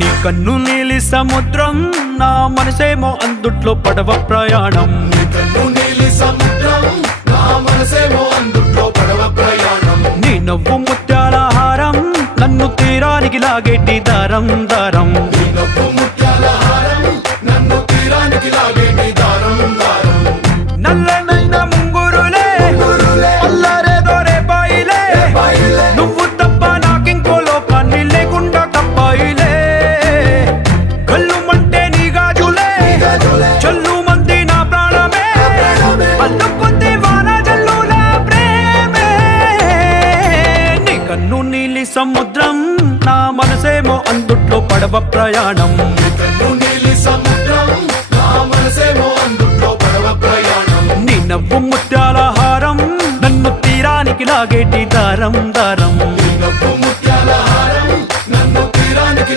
నీ కన్ను నీలి సముద్రం, నా మనసేమో అందుట్లో పడవ ప్రయాణం. నీ కన్ను నీలి సముద్రం, నా మనసేమో అందుట్లో పడవ ప్రయాణం. నీ నవ్వు ముత్యాల హారం, నన్ను తీరానికి లాగేటి దారం దారం. నీ నవ్వు ముత్యాల హారం, నన్ను తీరానికి లాగేటి దారం దారం. నల్లనైన ముంగురులే అల్లారేదో రేపాయిలే, నువ్వు తప్ప నాకింకో లోకాన్ని లేకుండా కప్పాయిలే. కళ్ళు మంటే నీ గాజులే, చల్లు మంది నా ప్రాణమే, అల్లుకుంది వాన జల్లుల ప్రేమే. నీ కన్ను నీలి సముద్రం, నా మనసేమో అందుట్లో పడవ ప్రయాణం. నీ కన్ను నీలి సముద్రం, నా మనసేమో అందుట్లో పడవ ప్రయాణం. నీ నవ్వు ముత్యాల హారం, నన్ను తీరానికి లాగేటి దారం దారం.